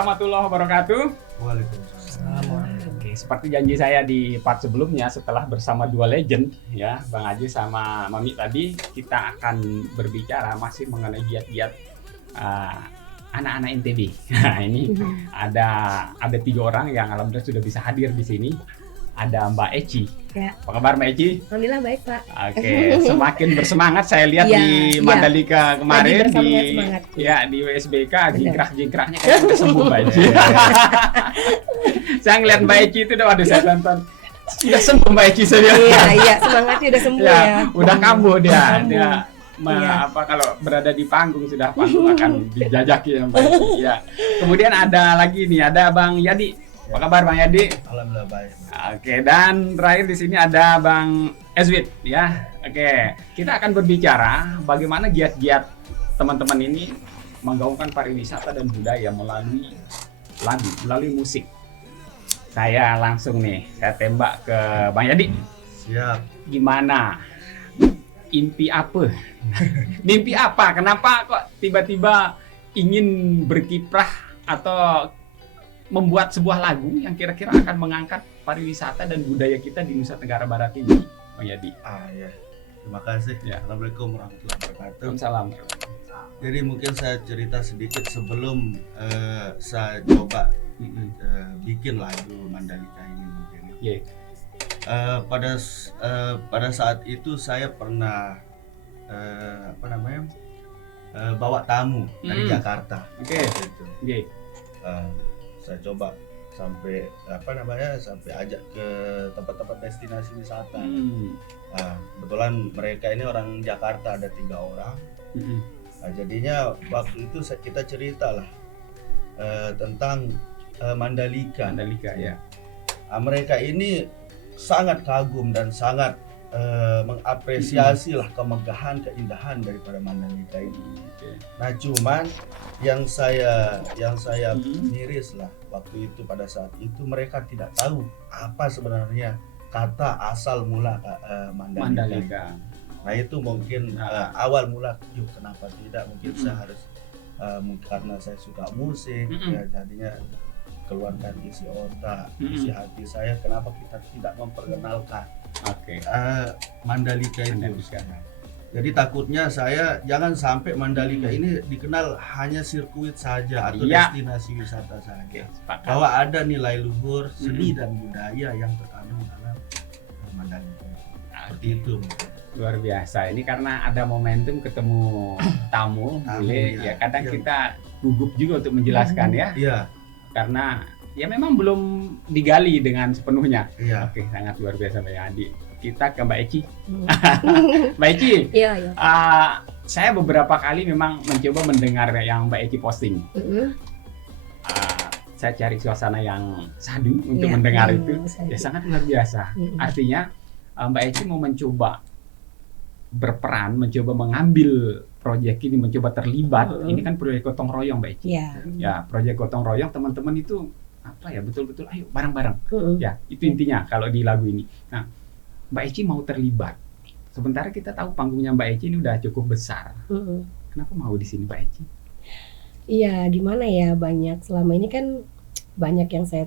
warahmatullahi wabarakatuh. Waalaikumsalam. Oke, seperti janji saya di part sebelumnya, setelah bersama dua legend ya, Bang Haji sama Mami tadi, kita akan berbicara masih mengenai giat-giat anak-anak NTB. Nah, ini ada 3 orang yang alhamdulillah sudah bisa hadir di sini. Ada Mbak Eci. Ya. Apa kabar Mbak Eci? Alhamdulillah baik, Pak. Oke, semakin bersemangat saya lihat di Mandalika kemarin di WSBK, jingkrak-jingkraknya kayak udah sembuh Mbak Eci. Saya ngeliat Mbak Eci itu waduh saya tonton. Sudah sembuh Mbak Eci saya. Iya, semangatnya udah sembuh ya. Udah kambuh dia. Iya. Kalau berada di panggung sudah panggung akan dijajaki ya Mbak Eci. Ya. Kemudian ada lagi nih, ada Bang Yadi. Apa kabar Bang Yadi? Alhamdulillah baik. Oke, dan terakhir di sini ada Bang Ezwit ya. Oke, kita akan berbicara bagaimana giat-giat teman-teman ini menggaungkan pariwisata dan budaya melalui lagu, melalui musik. Saya langsung nih, saya tembak ke Bang Yadi. Siap. Gimana? Impi apa? Mimpi apa? Kenapa kok tiba-tiba ingin berkiprah atau membuat sebuah lagu yang kira-kira akan mengangkat pariwisata dan budaya kita di Nusa Tenggara Barat ini, Bang Yadi? Ya. Terima kasih. Ya. Assalamualaikum warahmatullahi wabarakatuh. Waalaikumsalam. Jadi mungkin saya cerita sedikit sebelum saya coba bikin lagu Mandalika ini mungkin. Yeah. Pada saat itu saya pernah bawa tamu dari Jakarta. Oke. Gitu. Yeah. Saya coba sampai sampai ajak ke tempat-tempat destinasi wisata. Kebetulan mereka ini orang Jakarta, ada 3 orang. Nah, jadinya waktu itu kita cerita lah tentang Mandalika. Mandalika ya. Mereka ini sangat kagum dan sangat mengapresiasi lah kemegahan, keindahan daripada Mandalika ini. Nah, cuman yang saya miris lah waktu itu, pada saat itu mereka tidak tahu apa sebenarnya kata asal mula Mandalika. Nah, itu mungkin awal mula kenapa tidak, mungkin saya harus karena saya suka musik ya, jadinya keluarkan isi otak, isi hati saya, kenapa kita tidak memperkenalkan Mandalika itu. Jadi takutnya saya jangan sampai Mandalika ini dikenal hanya sirkuit saja atau destinasi wisata saja. Bahwa ada nilai luhur seni dan budaya yang terkandung dalam Mandalika. Seperti itu. Luar biasa. Ini karena ada momentum ketemu tamu, boleh ya. Kadang kita gugup juga untuk menjelaskan ya. Iya. Karena ya memang belum digali dengan sepenuhnya. Iya. Oke, sangat luar biasa Mbak Adi. Kita ke Mbak Eci. Mbak Eci, saya beberapa kali memang mencoba mendengar yang Mbak Eci posting. Saya cari suasana yang sadu untuk mendengar itu. Ya sangat luar biasa. Artinya Mbak Eci mau mencoba berperan, mencoba mengambil proyek ini, mencoba terlibat. Ini kan proyek gotong royong Mbak Eci. Ya, proyek gotong royong, teman-teman itu apa ya, betul-betul ayo bareng-bareng. Ya, itu intinya kalau di lagu ini. Nah, Mbak Eci mau terlibat. Sementara kita tahu panggungnya Mbak Eci ini udah cukup besar. Kenapa mau di sini Mbak Eci? Iya, gimana ya, banyak selama ini kan banyak yang saya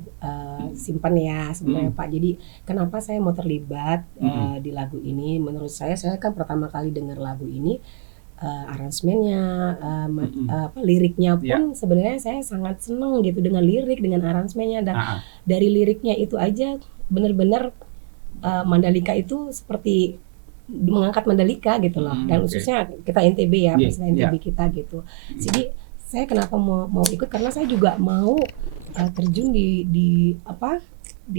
simpan ya sebenarnya Pak. Jadi kenapa saya mau terlibat di lagu ini? Menurut saya kan pertama kali dengar lagu ini, aransemennya, liriknya pun sebenarnya saya sangat senang gitu dengan lirik, dengan aransemennya, dan dari liriknya itu aja benar-benar Mandalika itu seperti mengangkat Mandalika gitu loh. Dan khususnya kita NTB ya, NTB kita gitu. Jadi saya kenapa mau ikut, karena saya juga mau terjun di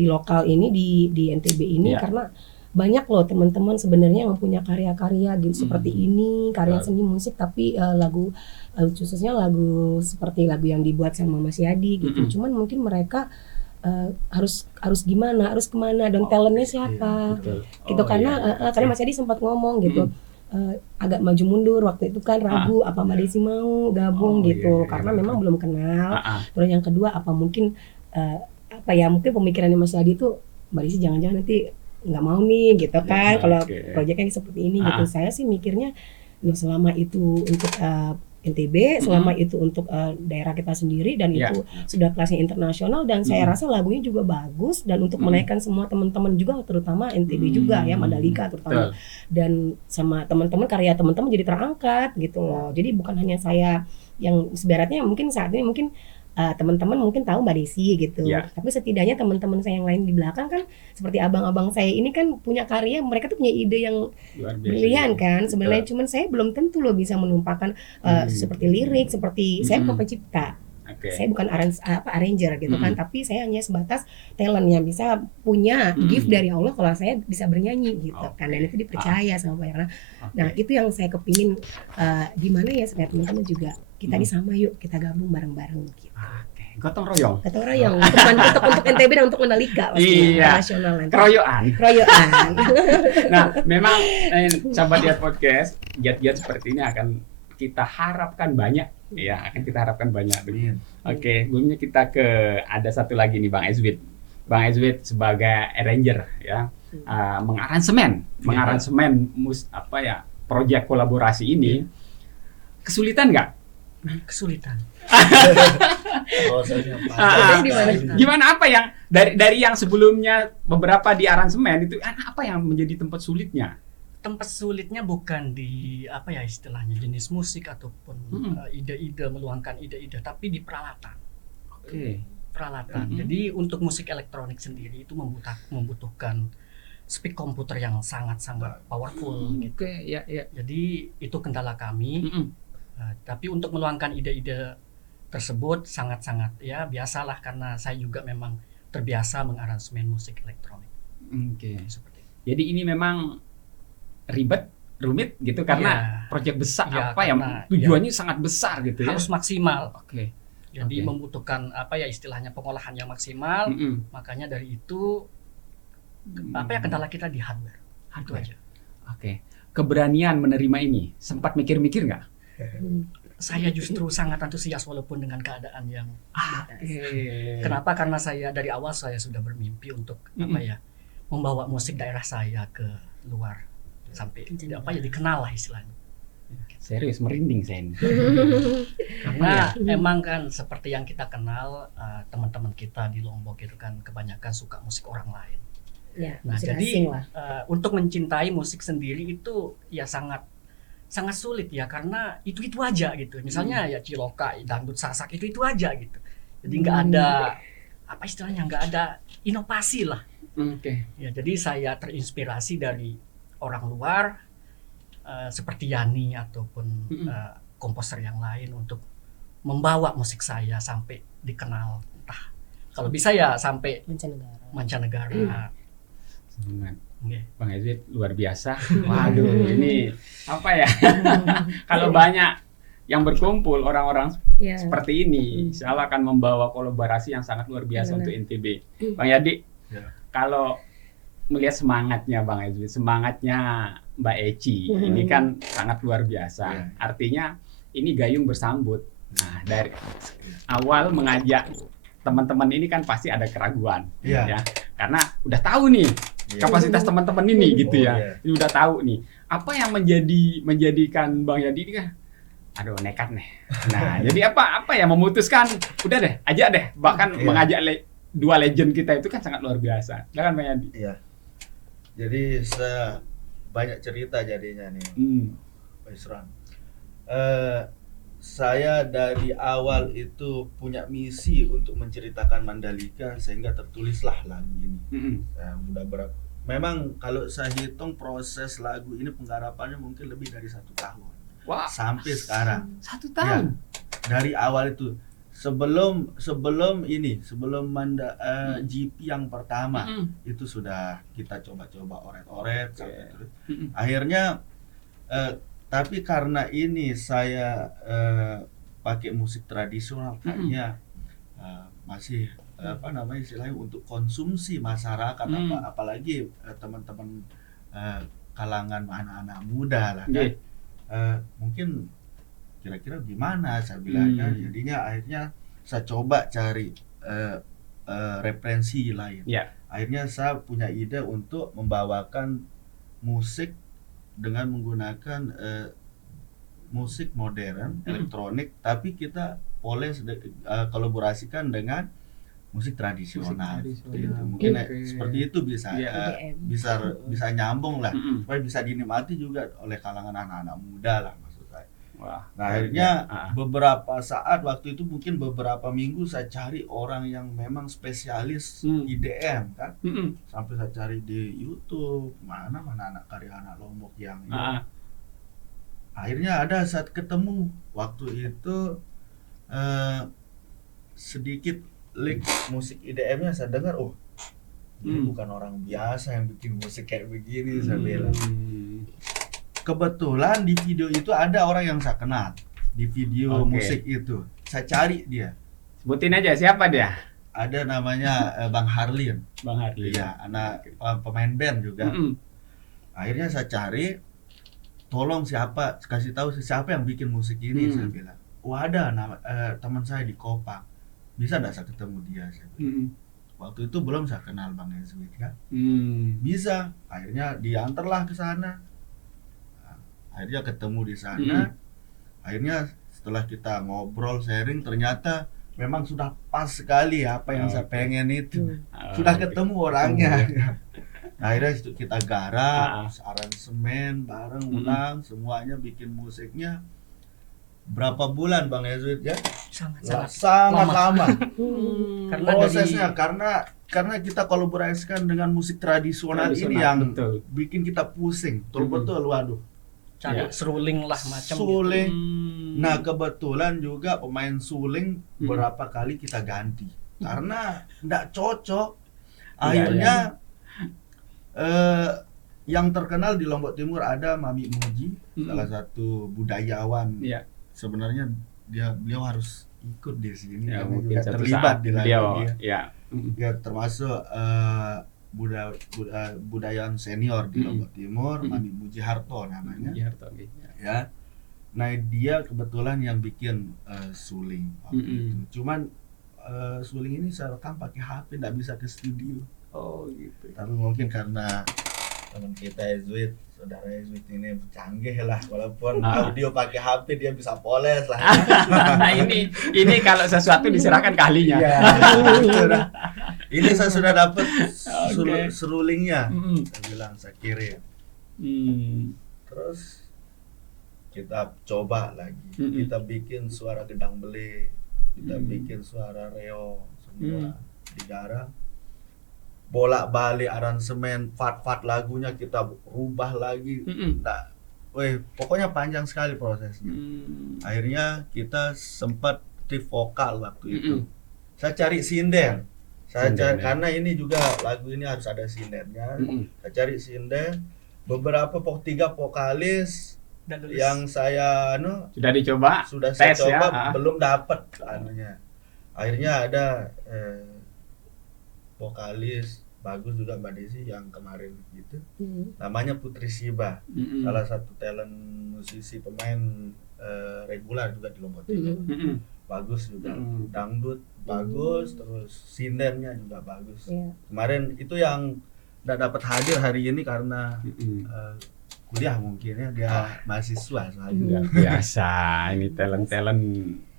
lokal ini, di NTB ini, karena banyak loh teman-teman sebenarnya yang punya karya-karya gitu seperti ini, karya seni musik, tapi lagu khususnya lagu seperti lagu yang dibuat sama Mas Yadi gitu. Cuman mungkin mereka harus gimana, harus kemana, dan talentnya siapa gitu. Karena Mas Yadi sempat ngomong gitu, agak maju mundur waktu itu kan, ragu apa Mbak Desi mau gabung gitu, karena memang belum kenal. Terus yang kedua, apa mungkin mungkin pemikirannya Mas Yadi itu, Mbak Desi jangan-jangan nanti nggak mau nih gitu kan, kalau proyeknya seperti ini gitu. Saya sih mikirnya selama itu untuk NTB, selama itu untuk daerah kita sendiri dan Ya. itu sudah kelasnya internasional dan saya rasa lagunya juga bagus dan untuk menaikkan semua teman-teman juga terutama NTB juga ya, Mandalika terutama. Betul. Dan sama teman-teman, karya teman-teman jadi terangkat gitu loh. Jadi bukan hanya saya yang sebenarnya mungkin saat ini mungkin teman-teman mungkin tahu Mbak Desi gitu. Ya. Tapi setidaknya teman-teman saya yang lain di belakang kan seperti abang-abang saya ini kan punya karya, mereka tuh punya ide yang Luar biasa. brilian kan sebenarnya. Cuman saya belum tentu loh bisa menumpahkan seperti lirik, seperti saya bukan pencipta. Oke. Saya bukan arranger gitu kan, tapi saya hanya sebatas talent yang bisa punya gift dari Allah kalau saya bisa bernyanyi gitu kan, dan itu dipercaya sama banyak orang. Nah itu yang saya kepingin, gimana ya supaya teman-teman juga kita ini sama, yuk kita gabung bareng-bareng gitu. Oke, gotong royong. Gotong royong untuk NTB dan untuk Mandalika pasti nasional nanti. Keroyokan. Keroyokan. Nah, memang Sahabat Giat Podcast, giat-giat seperti ini akan kita harapkan banyak. Ya, akan kita harapkan banyak. Oke, sebelumnya kita ada satu lagi nih Bang Ezwit. Bang Ezwit sebagai arranger ya, mengaransemen proyek kolaborasi ini. Kesulitan nggak? Kesulitan. Gimana, apa yang dari yang sebelumnya beberapa di aransemen itu apa yang menjadi tempat sulitnya? Tempat sulitnya bukan di apa ya istilahnya jenis musik ataupun ide-ide, meluangkan ide-ide, tapi di peralatan. Oke. Peralatan. Jadi untuk musik elektronik sendiri itu membutuhkan speed komputer yang sangat-sangat powerful gitu. Oke, ya. Jadi itu kendala kami. Tapi untuk meluangkan ide-ide tersebut sangat-sangat ya biasalah, karena saya juga memang terbiasa mengaransemen musik elektronik. Oke. Seperti itu. Jadi ini memang rumit gitu karena proyek besar tujuannya sangat besar gitu ya. Harus maksimal. Oke. Jadi membutuhkan apa ya istilahnya pengolahan yang maksimal. Makanya dari itu kendala kita di hardware. Itu aja. Oke. Keberanian menerima ini, sempat mikir-mikir nggak? Saya justru sangat antusias walaupun dengan keadaan yang kenapa? Karena saya dari awal saya sudah bermimpi untuk membawa musik daerah saya ke luar sampai dikenal lah istilahnya. Serius merinding saya ini. Karena emang kan seperti yang kita kenal, teman-teman kita di Lombok itu kan kebanyakan suka musik orang lain. Ya, nah jadi untuk mencintai musik sendiri itu ya sangat sulit ya, karena itu aja gitu. Misalnya ya ciloka, dangdut, sasak itu aja gitu. Jadi nggak ada apa istilahnya, nggak ada inovasi lah. Ya jadi saya terinspirasi dari orang luar seperti Yani ataupun komposer yang lain untuk membawa musik saya sampai dikenal, entah kalau bisa ya sampai mancanegara. Bang Ezwit luar biasa. Waduh, ini apa ya? Kalau banyak yang berkumpul orang-orang seperti ini, insya Allah akan membawa kolaborasi yang sangat luar biasa untuk NTB. Bang Yadi, kalau melihat semangatnya Bang Ezwit, semangatnya Mbak Eci, ini kan sangat luar biasa. Artinya ini gayung bersambut. Nah, dari awal mengajak teman-teman ini kan pasti ada keraguan, ya, karena udah tahu nih kapasitas teman-teman ini gitu ya. Ini udah tahu nih. Apa yang menjadikan Bang Yadi ini kan, aduh nekat nih. Nah, jadi apa yang memutuskan, udah deh, aja deh. Bahkan mengajak dua legend kita itu kan sangat luar biasa. Silakan Bang Yadi. Iya. Jadi saya banyak cerita jadinya nih, Pak Isran. Saya dari awal itu punya misi untuk menceritakan Mandalika sehingga tertulislah lagu ini. Memang kalau saya hitung proses lagu ini penggarapannya mungkin lebih dari 1 tahun. Wah, sampai sekarang. 1 tahun. Ya, dari awal itu sebelum GP yang pertama itu sudah kita coba-coba oret-oret sampai terus. Akhirnya tapi karena ini saya pakai musik tradisional kayaknya masih istilahnya untuk konsumsi masyarakat, apalagi teman-teman kalangan anak-anak muda lah kan. Mungkin kira-kira gimana saya bilangnya. Jadinya akhirnya saya coba cari referensi lain. Akhirnya saya punya ide untuk membawakan musik dengan menggunakan musik modern, elektronik, tapi kita kolaborasikan dengan musik tradisional. Seperti itu. Mungkin seperti itu bisa bisa nyambung lah, supaya bisa dinikmati juga oleh kalangan anak-anak muda lah maksud saya. Wah. Nah, akhirnya beberapa saat waktu itu mungkin beberapa minggu saya cari orang yang memang spesialis IDM kan, sampai saya cari di YouTube mana anak karya anak Lombok yang akhirnya ada saat ketemu waktu itu sedikit lirik musik IDM-nya saya dengar, ini bukan orang biasa yang bikin musik kayak begini, saya bilang. Kebetulan di video itu ada orang yang saya kenal di video musik itu. Saya cari dia. Sebutin aja siapa dia? Ada namanya Bang Harlin. Bang Harlin. Iya, anak pemain band juga. Akhirnya saya cari, tolong kasih tahu siapa yang bikin musik ini, saya bilang. Ada teman saya di Kopang. Bisa enggak saya ketemu dia? Saya bilang. Waktu itu belum saya kenal Bang Ezwit kan. Bisa. Akhirnya diantarlah ke sana. Akhirnya ketemu di sana. Akhirnya setelah kita ngobrol sharing, ternyata memang sudah pas sekali apa yang saya pengen itu. Sudah ketemu orangnya. Nah, akhirnya kita garap, aransemen bareng ulang, semuanya bikin musiknya. Berapa bulan Bang Ezwit ya? Sangat lama. Karena prosesnya karena kita kolaborasikan dengan musik tradisional ini yang bikin kita pusing. Betul-betul waduh. Cari seruling lah macam suling. Gitu. Nah, kebetulan juga pemain suling berapa kali kita ganti. Karena enggak cocok. Akhirnya yang terkenal di Lombok Timur ada Mami Muji, salah satu budayawan. Sebenarnya beliau harus ikut di sini, mungkin terlibat di lagu dia. Ya, termasuk budayawan senior di Lombok Timur, Mami Muji Harto namanya. Ya. Nah, dia kebetulan yang bikin suling waktu itu. Cuman suling ini saya rekam pakai HP, enggak bisa ke studio. Oh gitu. Tapi mungkin karena teman kita Ezwit, saudara Ezwit ini canggih lah, walaupun audio pakai HP dia bisa poles lah. Nah, ini kalau sesuatu diserahkan ke ahlinya. Ini saya sudah dapat serulingnya. Saya bilang saya kirim. Terus kita coba lagi. Kita bikin suara gedang bele, kita bikin suara reo, semua digarap. Bolak-balik aransemen, part-part lagunya kita rubah lagi. Pokoknya panjang sekali prosesnya. Akhirnya kita sempat di vokal waktu itu. Saya cari sinden. Karena ini juga lagu ini harus ada sindennya. Saya cari sinden. Beberapa 3 vokalis yang saya sudah saya coba belum dapat anunya. Akhirnya ada vokalis bagus juga Mbak Desi yang kemarin gitu. Namanya Putri Siba. Salah satu talent musisi pemain regular juga di Lombok Timur. Bagus juga. Dangdut bagus, terus sindennya juga bagus. Kemarin itu yang enggak dapat hadir hari ini karena kuliah mungkin ya, dia mahasiswa soalnya. Biasa, ini talent.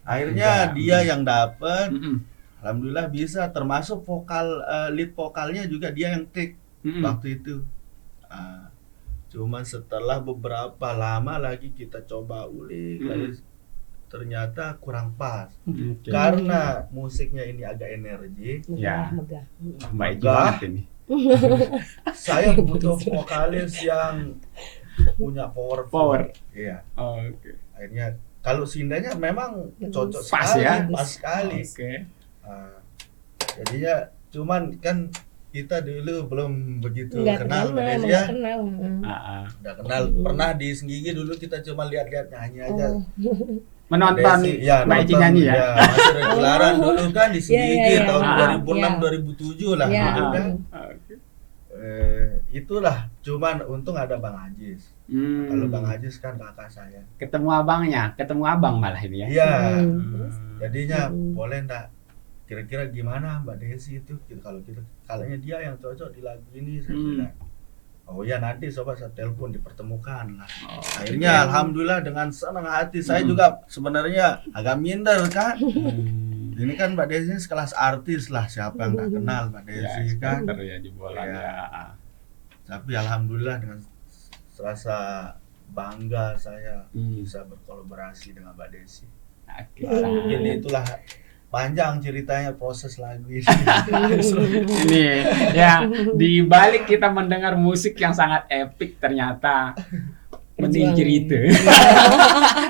Akhirnya dia yang dapat. Alhamdulillah bisa, termasuk lead vokalnya juga dia yang take waktu itu. Cuman setelah beberapa lama lagi kita coba ulik lagi, ternyata kurang pas. Karena musiknya ini agak energi. Megah. Baik banget ini. Saya butuh vokalis yang punya power. Iya. Akhirnya kalau sindanya memang cocok pas sekali, ya. Pas sekali. Jadinya cuman kan kita dulu belum begitu kenal Mbak Desi ya. Udah kenal, pernah di Senggigi dulu kita cuma lihat-lihat nyanyi aja. Menonton Mbak Eci nyanyi ya. Masih regularan dulu kan di Senggigi tahun 2006 2007 lah gitu kan. Itulah, cuman untung ada Bang Ajis. Kalau Bang Ajis kan kakak saya. Ketemu abang malah ini ya. Iya. Jadinya boleh enggak kira-kira gimana Mbak Desi itu kalau kalanya dia yang cocok di lagu ini, saya bilang. oh ya nanti coba saya telepon dipertemukan lah. Oh, Akhirnya alhamdulillah dengan senang hati saya juga sebenarnya agak minder kan. Ini kan Mbak Desi sekelas artis lah, siapa yang nggak kenal Mbak ya, Desi kan. skater ya jebolan Ya. ya. Tapi alhamdulillah dengan serasa bangga saya Hmm. bisa berkolaborasi dengan Mbak Desi. Oke, Mungkin sangat. itulah panjang ceritanya proses lagu ini. Ini ya, di balik kita mendengar musik yang sangat epik, ternyata mending cerita.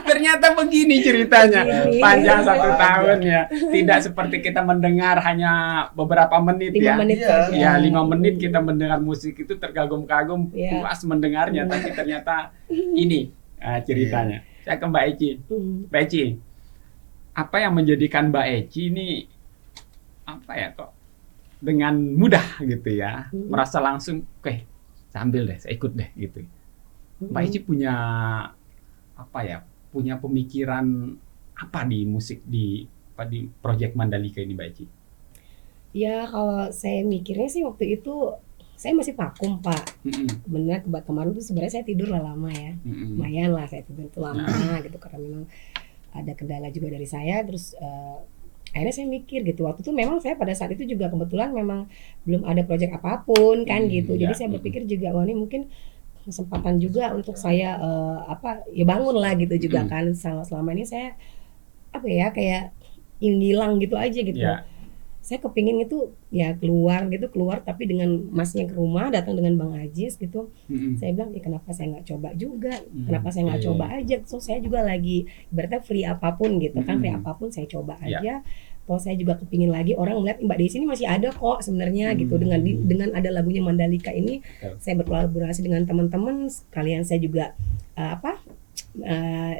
Ternyata begini ceritanya, Begini. panjang 1 Panjang. tahun ya. Tidak seperti kita mendengar hanya beberapa menit 5 ya. menit Iya. saja. Ya 5 menit kita mendengar musik itu terkagum-kagum, Iya. puas mendengarnya, tapi ternyata ini ceritanya. Saya ke Mbak Eci. Mbak Eci, apa yang menjadikan Mbak Eci ini apa ya kok dengan mudah gitu ya, merasa langsung, oke, sambil deh, saya ikut deh gitu. Mbak Eci punya apa ya? Punya pemikiran apa di musik di Project Mandalika ini, Mbak Eci? Ya kalau saya mikirnya sih waktu itu saya masih vakum Pak. Benar kemarin tuh sebenarnya saya tidur lah lama ya. Lumayan lah saya tidur tuh lama gitu karena memang ada kendala juga dari saya. Terus akhirnya saya mikir gitu. Waktu itu memang saya pada saat itu juga kebetulan memang belum ada proyek apapun kan gitu. Jadi saya berpikir juga wah ini mungkin kesempatan juga untuk saya ya bangun lah gitu juga kan. Selama ini saya apa ya kayak hilang gitu aja gitu. Ya. Saya kepingin itu ya keluar tapi dengan masnya ke rumah datang dengan Bang Ajis gitu. Saya bilang ya kenapa saya nggak coba juga, kenapa saya nggak coba aja. So saya juga lagi berarti free apapun gitu kan, free apapun saya coba aja. Kalau saya juga kepingin lagi orang melihat Mbak Desi ini masih ada kok sebenarnya gitu dengan ada lagunya Mandalika ini. Saya berkolaborasi dengan teman-teman sekalian saya juga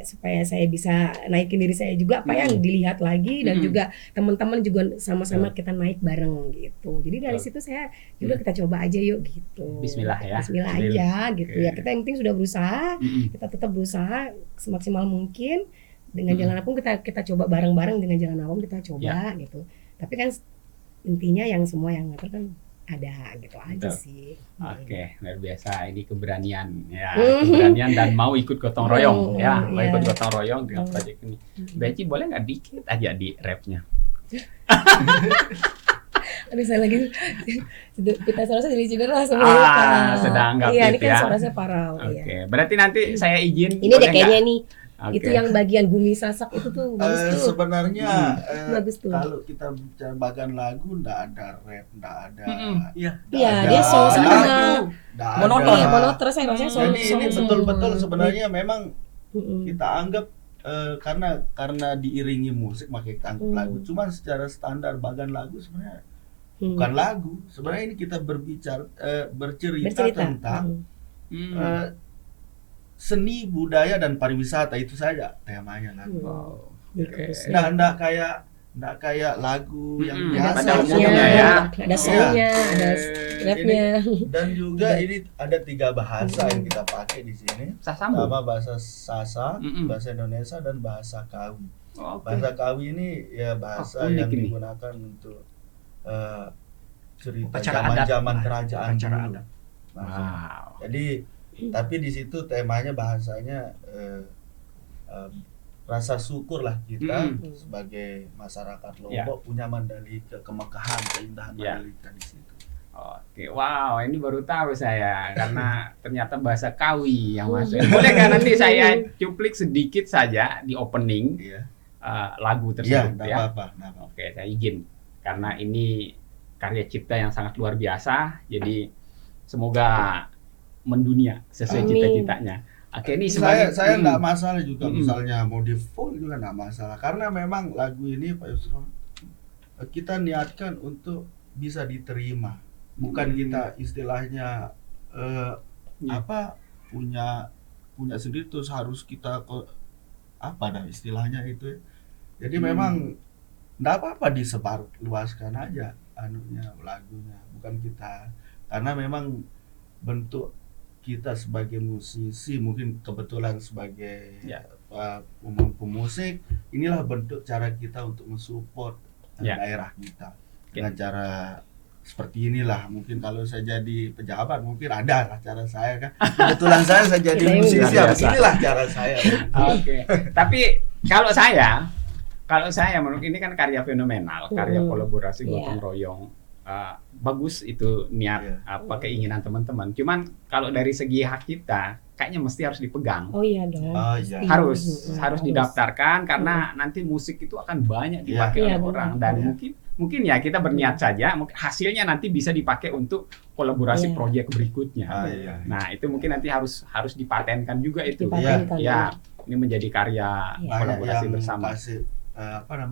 supaya saya bisa naikin diri saya juga yang dilihat lagi dan juga teman-teman juga sama-sama kita naik bareng gitu. Jadi dari situ saya juga kita coba aja yuk gitu. Bismillah ya. Bismillah aja gitu ya. Kita yang penting sudah berusaha, kita tetap berusaha semaksimal mungkin dengan jalan apapun kita coba bareng-bareng dengan jalan apapun kita coba gitu. Tapi kan intinya yang semua yang ngatur kan ada gitu aja sih. Oke, luar biasa ini keberanian ya, keberanian dan mau ikut gotong royong ya, mau ikut gotong royong dengan proyek ini. Beci boleh nggak dikit aja di rapnya? Aduh saya lagi kita suara jadi cedera semua. Sedang nggak iya, fit ini kan ya. suara saya parau. Oke, Iya. berarti nanti saya izin. Ini deh boleh kayaknya nggak? nih. Itu yang bagian Bumi Sasak itu tuh bagus tuh. Sebenarnya Bagus tuh. kalau kita bicara bagian lagu nggak ada rap, nggak ada. Iya. Iya, dia song semua. Monoton. Iya, monoton saya rasanya song. Jadi ini betul-betul sebenarnya memang Mm-mm. kita anggap karena diiringi musik maka kita anggap lagu. Cuman secara standar bagian lagu sebenarnya bukan lagu. Sebenarnya ini kita bercerita tentang seni budaya dan pariwisata, itu saja temanya lagu. Nggak kayak lagu yang biasa. Pada umumnya ya. Ada songnya, ada rapnya. Dan juga ini ada 3 bahasa yang kita pakai di sini. Sasambu. Sama bahasa Sasak, bahasa Indonesia dan bahasa Kawi. Bahasa Kawi ini ya bahasa yang digunakan untuk cerita zaman-zaman kerajaan dulu. Wow. Jadi tapi di situ temanya bahasanya rasa syukur lah kita sebagai masyarakat Lombok punya Mandalika, kemekahan, keindahan Mandalika di situ. Oke, wow, ini baru tahu saya karena ternyata bahasa Kawi yang masuk. Boleh nggak nanti saya cuplik sedikit saja di opening lagu tersebut ya? Apa-apa. Oke, saya izin karena ini karya cipta yang sangat luar biasa. Jadi semoga mendunia sesuai cita-citanya. Oke, ini saya nggak masalah juga misalnya mau di full juga nggak masalah karena memang lagu ini Pak Yusron kita niatkan untuk bisa diterima, bukan kita istilahnya punya sendiri terus harus kita istilahnya itu. Jadi memang nggak apa-apa disebar luaskan aja lagunya, bukan kita karena memang bentuk kita sebagai musisi, mungkin kebetulan sebagai pemusik, inilah bentuk cara kita untuk mensupport daerah kita dengan cara seperti inilah. Mungkin kalau saya jadi pejabat mungkin ada lah cara saya kan. Kebetulan saya jadi Kita musisi, luar ya biasa. beginilah cara saya. Oke. Tapi kalau saya menurut ini kan karya fenomenal, karya kolaborasi gotong royong. Bagus itu niat Iya. keinginan teman-teman. Cuman kalau dari segi hak kita kayaknya mesti harus dipegang. Oh iya dong. Oh iya. Harus didaftarkan karena nanti musik itu akan banyak dipakai Iya, oleh benar. orang dan Iya. mungkin ya kita berniat saja, mungkin hasilnya nanti bisa dipakai untuk kolaborasi Iya. proyek berikutnya. Ah, iya. Nah, itu mungkin nanti harus dipatenkan juga itu. Dipatenkan. Ya, ini menjadi karya Iya. Banyak kolaborasi yang bersama. kasih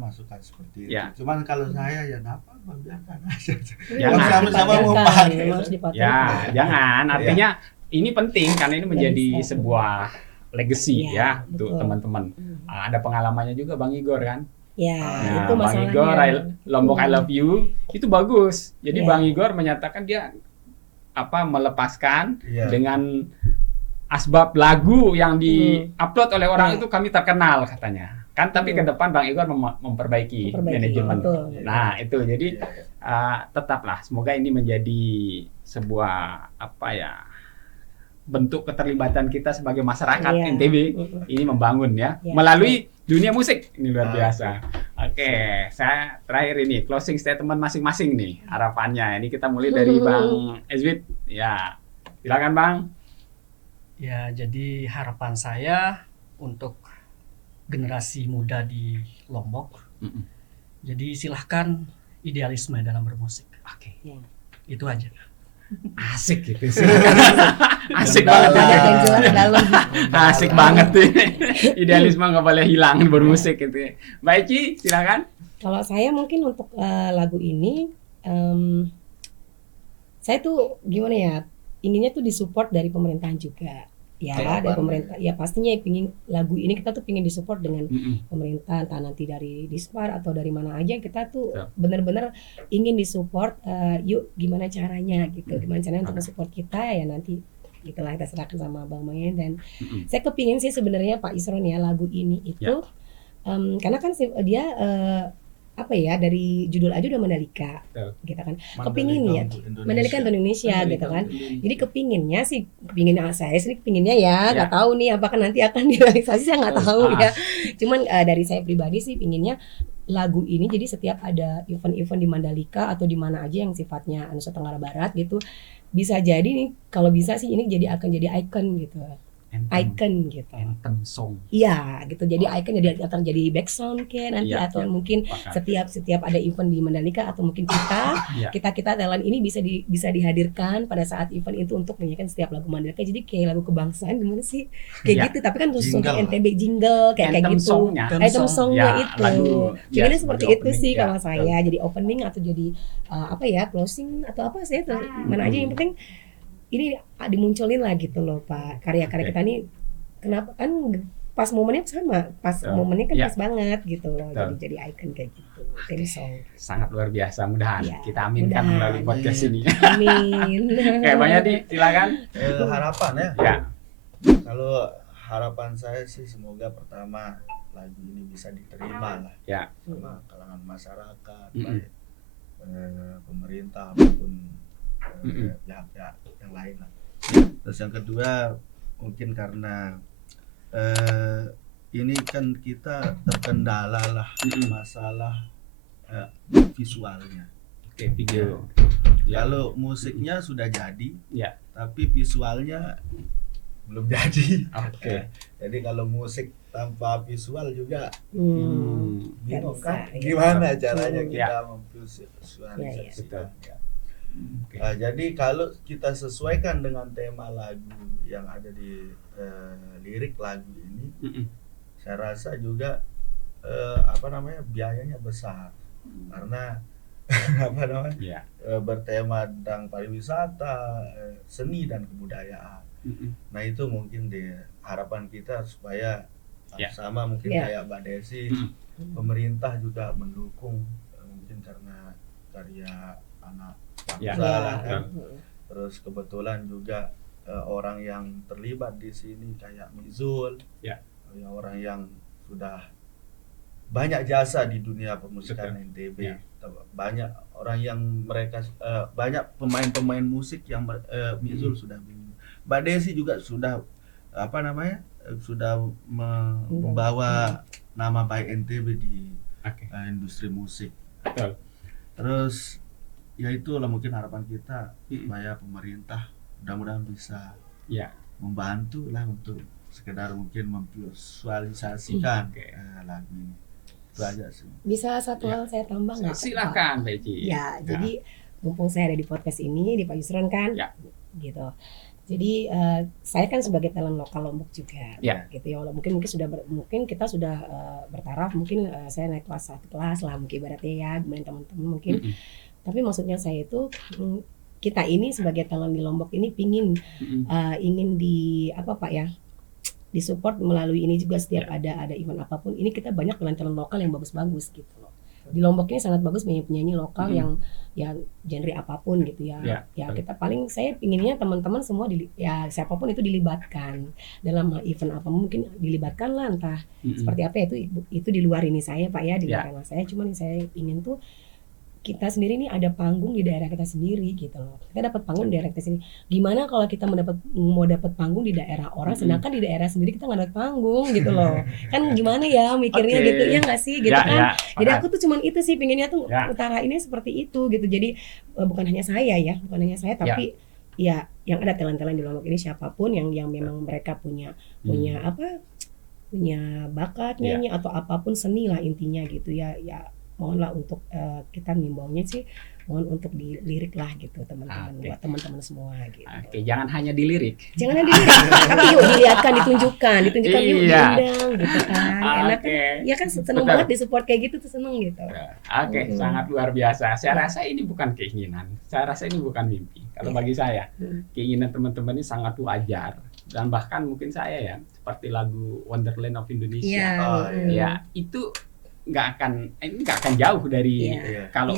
masukan seperti itu. Ya. Cuman kalau saya ya apa biarkan aja. Jangan. Sama-sama mau Dipatenkan, pakai. memang harus dipatenkan. Ya, jangan. Artinya ini penting karena ini menjadi bisa. sebuah legacy Iya, ya untuk betul. teman-teman. Ada pengalamannya juga Bang Igor kan. Ya, Nah, itu Bang masalahnya. Igor, Lombok I Love You itu bagus. Jadi Iya. Bang Igor menyatakan dia melepaskan Iya. dengan asbab lagu yang di-upload oleh orang Iya. itu kami terkenal katanya. Kan tapi ke depan Bang Igor memperbaiki manajemen. betul. Nah, itu jadi Iya, iya. tetaplah semoga ini menjadi sebuah bentuk keterlibatan kita sebagai masyarakat Iya. NTB ini membangun ya Iya. melalui dunia musik. Ini luar Ah, biasa. Oke, saya terakhir ini closing statement masing-masing nih harapannya. Ini kita mulai dari Bang Ezwit. Ya, silakan Bang. Ya, jadi harapan saya untuk generasi muda di Lombok. Mm-mm. Jadi silahkan idealisme dalam bermusik. Oke, Ya. Itu aja. asik gitu sih. Asik Dalam. banget. Ada yang jelas dalam. Asik banget tuh. Idealisme nggak boleh hilang bermusik gitu. Mbak Eci, silakan. Kalau saya mungkin untuk lagu ini, saya tuh gimana ya, inginnya tuh disupport dari pemerintahan juga. Ya, Harapan. dari pemerintah. Ya pastinya pingin lagu ini kita tuh pingin disupport dengan Mm-mm. pemerintah, entah nanti dari Dispar atau dari mana aja, kita tuh Ya. benar-benar ingin disupport. Yuk gimana caranya gitu, gimana caranya untuk Oke. mensupport kita ya nanti gitulah kita serahkan sama Bang Mayen. Dan Mm-mm. saya kepingin sih sebenarnya Pak Isron ya lagu ini itu karena kan dia dari judul aja udah Mandalika Betul. gitu kan, Mandalika kepingin ya untuk Indonesia. Mandalika untuk Indonesia gitu kan. Mandalika. Jadi kepinginnya saya sih kepinginnya ya nggak tahu nih apakah nanti akan direalisasi, saya nggak tahu ya. Cuman dari saya pribadi sih pinginnya lagu ini jadi setiap ada event-event di Mandalika atau di mana aja yang sifatnya Nusa Tenggara Barat gitu, bisa jadi nih kalau bisa sih ini akan jadi icon gitu, icon gitu. Anthem song. Iya gitu, jadi icon akan jadi back sound kayak nanti Iya, atau iya. mungkin Pakat. setiap ada event di Mandalika atau mungkin Iya. kita talent ini bisa dihadirkan pada saat event itu untuk menyanyikan setiap lagu Mandalika, jadi kayak lagu kebangsaan gimana sih kayak Iya. gitu, tapi kan khusus untuk Jingle. NTB jingle kayak Anthem gitu. songnya. Item songnya Ya, itu lagu, jadi ya, seperti sebagai itu opening, sih ya, kalau betul. saya jadi opening atau jadi closing atau apa sih mana aja yang penting ini dimunculin lah gitu loh Pak, karya-karya Oke. kita nih kenapa kan pas momennya sama, pas Betul. momennya kan Ya. pas banget gitu loh, Betul. jadi icon kayak gitu theme song. Sangat luar biasa. Mudahan Iya, kita aminkan mudahan. melalui podcast ini. Amin. Kayak banyak di silakan. Harapan ya. Ya. Kalau harapan saya sih semoga pertama lagu ini bisa diterima lah Ya. sama kalangan masyarakat, Mm-mm. baik pemerintah maupun Mm-mm. pihak-pihak yang lain lah. Terus yang kedua mungkin karena ini kan kita terkendala lah Mm-mm. masalah visualnya. Oke, video. Ya. Kalau musiknya sudah jadi, Ya. tapi visualnya belum jadi. Oke. Jadi kalau musik tanpa visual juga Hmm. bingung bisa, kan? iya. Gimana caranya Hmm. kita Ya. memvisualisasikan? Ya. Oke. Jadi kalau kita sesuaikan dengan tema lagu yang ada di lirik lagu ini, Mm-mm. saya rasa juga biayanya besar karena Ya. bertema tentang pariwisata, seni dan kebudayaan. Mm-mm. Nah itu mungkin harapan kita supaya Ya. sama mungkin Ya. kayak Mbak Desi, Mm-mm. pemerintah juga mendukung mungkin karena karya anak Ya. bangsa lah Ya. kan. Terus kebetulan juga orang yang terlibat di sini kayak Mizul, Ya. orang yang sudah banyak jasa di dunia pemusikan Betul. NTB, Ya. banyak orang yang mereka banyak pemain-pemain musik yang Mizul sudah Mbak Desi juga sudah sudah membawa nama baik NTB di industri musik. Betul. Terus ya itulah mungkin harapan kita supaya pemerintah mudah-mudahan bisa membantu lah untuk sekedar mungkin memvisualisasikan lagu ini. Itu aja sih. Bisa satu hal saya tambah nggak? Silakan, Beci. Ya, jadi mumpung saya ada di podcast ini di Pak Yusron kan, gitu. Jadi saya kan sebagai talent lokal Lombok juga, gitu ya. Mungkin mungkin kita sudah bertaraf, mungkin saya naik kelas 1 kelas lah, mungkin ibaratnya ya, main teman-teman mungkin. Tapi maksudnya saya itu kita ini sebagai talent di Lombok ini ingin di disupport melalui ini juga. Setiap ada event apapun ini kita banyak talent lokal yang bagus-bagus gitu loh. Di Lombok ini sangat bagus penyanyi lokal yang genre apapun gitu ya. Kita paling saya pinginnya teman-teman semua siapapun itu dilibatkan dalam event apa mungkin dilibatkan lah, entah seperti apa itu di luar ini saya Pak ya, di luar ranah saya. Cuman yang saya ingin tuh kita sendiri nih ada panggung di daerah kita sendiri gitu loh. Kita dapat panggung di daerah kita sendiri. Gimana kalau kita mau dapat panggung di daerah orang, sedangkan di daerah sendiri kita nggak dapat panggung gitu loh. Kan gimana ya mikirnya gitu ya nggak sih gitu kan. Jadi aku tuh cuman itu sih pinginnya tuh utara ini seperti itu gitu. Jadi bukan hanya saya tapi ya yang ada talent-talent di Lombok ini siapapun yang memang mereka punya bakat nyanyi atau apapun seni lah intinya gitu ya mohonlah untuk kita mimbaunya sih mohon untuk dilirik lah gitu teman-teman, buat teman-teman semua gitu. Jangan hanya dilirik. Jangan hanya dilirik, tapi yuk dilihatkan, ditunjukkan yuk diundang gitu kan. Enak kan? Ya kan seneng banget disupport kayak gitu tuh seneng gitu. Sangat luar biasa. Saya rasa ini bukan keinginan, saya rasa ini bukan mimpi. Kalau bagi saya, keinginan teman-teman ini sangat wajar dan bahkan mungkin saya ya seperti lagu Wonderland of Indonesia. Itu nggak akan jauh dari kalau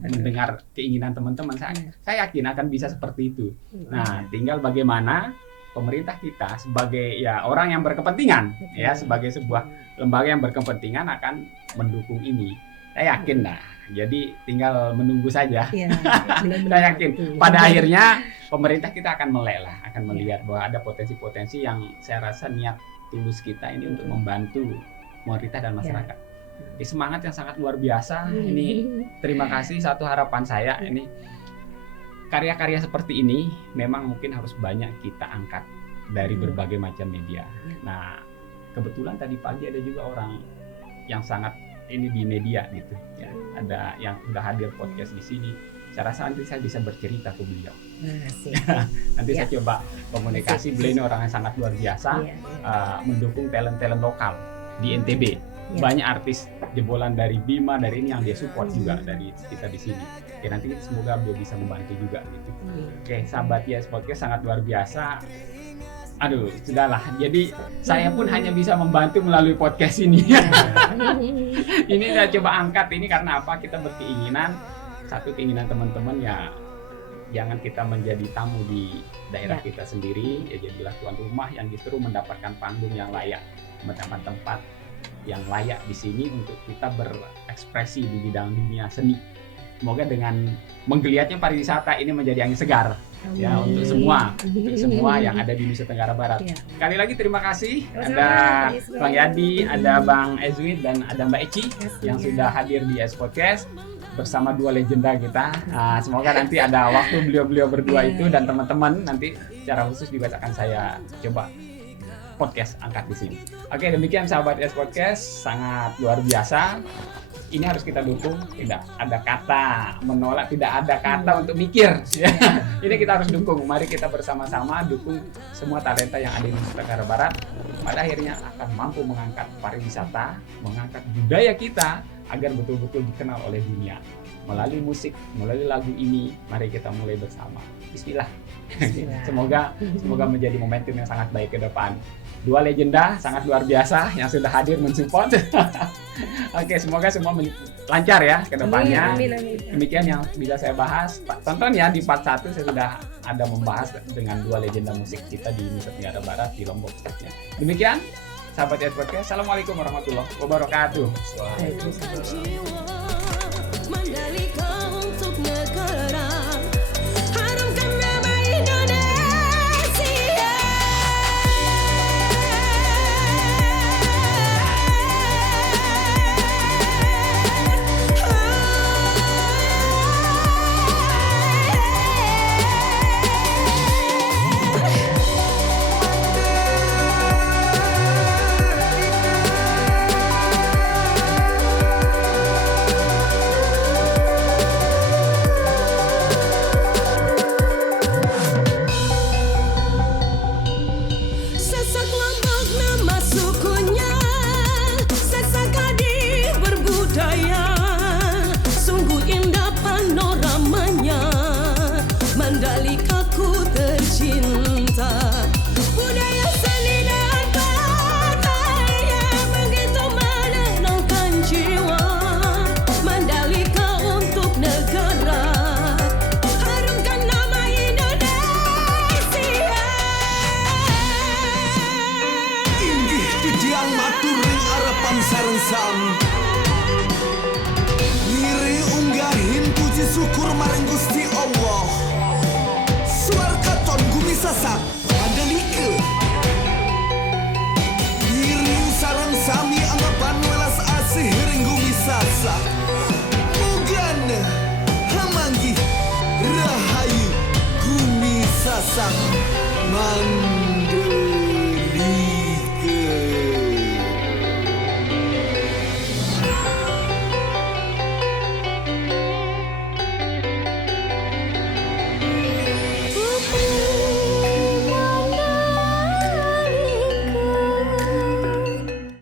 mendengar keinginan teman-teman saya yakin akan bisa seperti itu. Nah, tinggal bagaimana pemerintah kita sebagai orang yang berkepentingan sebagai sebuah lembaga yang berkepentingan akan mendukung ini. Saya yakin jadi tinggal menunggu saja. Saya yakin pada akhirnya pemerintah kita akan melek lah, akan melihat bahwa ada potensi-potensi yang saya rasa niat tulus kita ini untuk membantu pemerintah dan masyarakat. Semangat yang sangat luar biasa. Ini terima kasih. Satu harapan saya ini karya-karya seperti ini memang mungkin harus banyak kita angkat dari berbagai macam media. Nah, kebetulan tadi pagi ada juga orang yang sangat ini di media gitu ya. Ada yang udah hadir podcast di sini. Saya rasa nanti saya bisa bercerita ke beliau. Nanti saya coba komunikasi. Beliau ini orang yang sangat luar biasa, mendukung talent-talent lokal di NTB. Banyak artis jebolan dari Bima, dari ini yang dia support juga dari kita di sini. Nanti semoga beliau bisa membantu juga gitu. Sahabat YS Podcast sangat luar biasa. Aduh, sudahlah. Jadi saya pun hanya bisa membantu melalui podcast ini. Ini saya coba angkat ini karena apa? Kita berkeinginan, satu keinginan teman-teman jangan kita menjadi tamu di daerah kita sendiri, jadilah tuan rumah yang justru mendapatkan panggung yang layak, mendapat tempat yang layak di sini untuk kita berekspresi di bidang dunia seni. Semoga dengan menggeliatnya pariwisata ini menjadi angin segar untuk semua yang ada di Nusa Tenggara Barat. Sekali lagi terima kasih. Ada Bang Yadi, ada Bang Ezwin dan ada Mbak Eci yang sudah hadir di YS Podcast bersama dua legenda kita. Semoga nanti ada waktu beliau berdua itu dan teman-teman nanti secara khusus juga akan saya coba podcast angkat di sini. Oke, demikian sahabat YS Podcast, sangat luar biasa. Ini harus kita dukung, tidak ada kata menolak, tidak ada kata untuk mikir. Ini kita harus dukung. Mari kita bersama-sama dukung semua talenta yang ada di Nusa Tenggara Barat. Pada akhirnya akan mampu mengangkat pariwisata, mengangkat budaya kita agar betul-betul dikenal oleh dunia. Melalui musik, melalui lagu ini, mari kita mulai bersama. Bismillah. Semoga menjadi momentum yang sangat baik ke depan. Dua legenda sangat luar biasa yang sudah hadir mensupport. Oke, semoga semua lancar ya ke depannya. Demikian yang bisa saya bahas. Tonton ya di part 1 saya sudah ada membahas dengan dua legenda musik kita di Nusa Tenggara Barat di Lombok. Demikian sahabat YS Podcast. Assalamualaikum warahmatullahi wabarakatuh. Waalaikumsalam. Mandalika untuk negara, harumkan nama Indonesia. Sesaklah makna masukunya, sesakadi berbudaya, sungguh indah panoramanya. Mandalikaku tercinta, budaya seni dan budaya begitu menenangkan jiwa. Mandalika untuk negara, harumkan nama Indonesia. Inggih titiang matur ring arepan sareng sami. Ngiri unggahin puji syukur marang Gusti Allah. Suarkaton gumi sasak Mandalika. Ngiring sareng sami anggapan welas asih ring gumi sasak. Mugana hamanggih rahayu gumi sasak Mandalika.